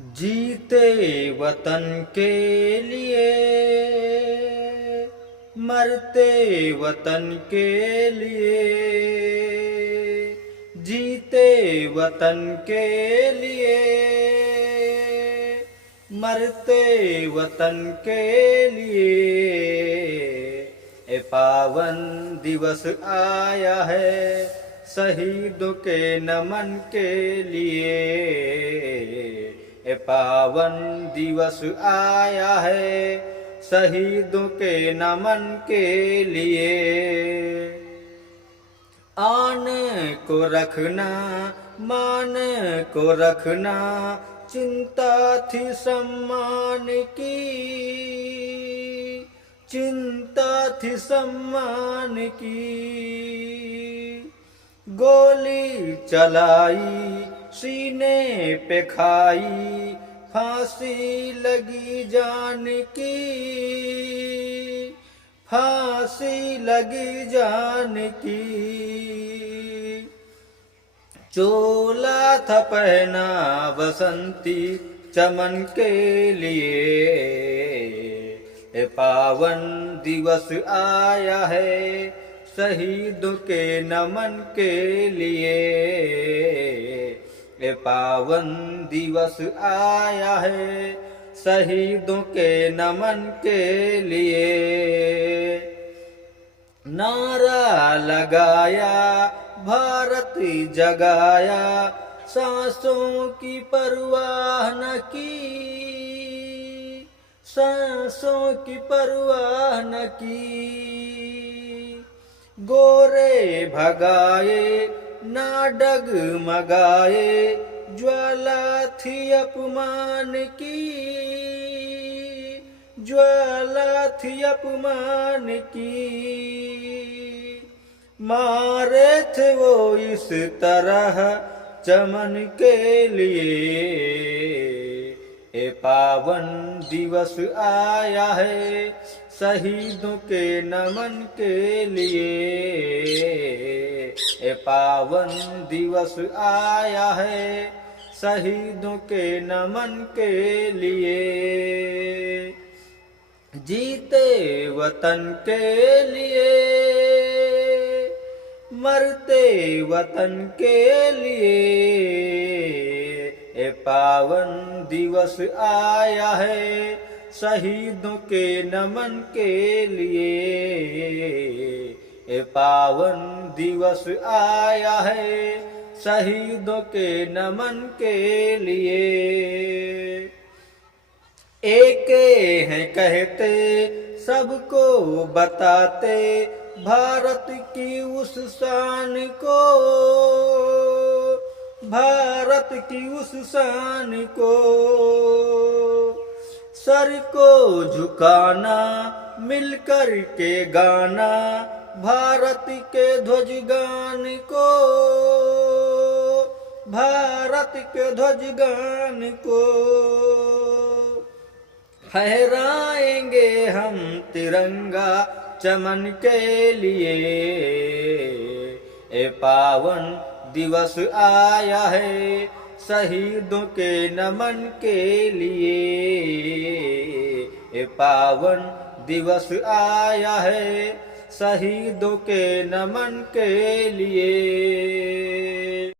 जीते वतन के लिए, मरते वतन के लिए। जीते वतन के लिए, मरते वतन के लिए। ए पावन दिवस आया है शहीदों के नमन के लिए। ए पावन दिवस आया है शहीदों के नमन के लिए। आन को रखना, मान को रखना, चिंता थी सम्मान की। चिंता थी सम्मान की। गोली चलाई, सीने पे खाई, फांसी लगी जान की। फांसी लगी जान की। चोला था पहना बसंती चमन के लिए। ए पावन दिवस आया है शहीदों के नमन के लिए। ए पावन दिवस आया है शहीदों के नमन के लिए। नारा लगाया, भारत जगाया, सांसों की परवाह न की। सांसों की परवाह न की। गोरे भगाए ना डगमगाए, ज्वाला थी अपमान की। ज्वाला थी अपमान की। मारे थे वो इस तरह चमन के लिए। ए पावन दिवस आया है शहीदों के नमन के लिए। ए पावन दिवस आया है शहीदों के नमन के लिए। जीते वतन के लिए, मरते वतन के लिए। ए पावन दिवस आया है शहीदों के नमन के लिए। ए पावन दिवस आया है शहीदों के नमन के लिए। एक हैं कहते सबको बताते, भारत की उस शान को। भारत की उस शान को। सर को झुकाना, मिलकर के गाना, भारत के ध्वजगान को। भारत के ध्वजगान को। फहराएंगे हम तिरंगा चमन के लिए। ए पावन दिवस आया है शहीदों के नमन के लिए। ए पावन दिवस आया है शहीदों के नमन के लिए।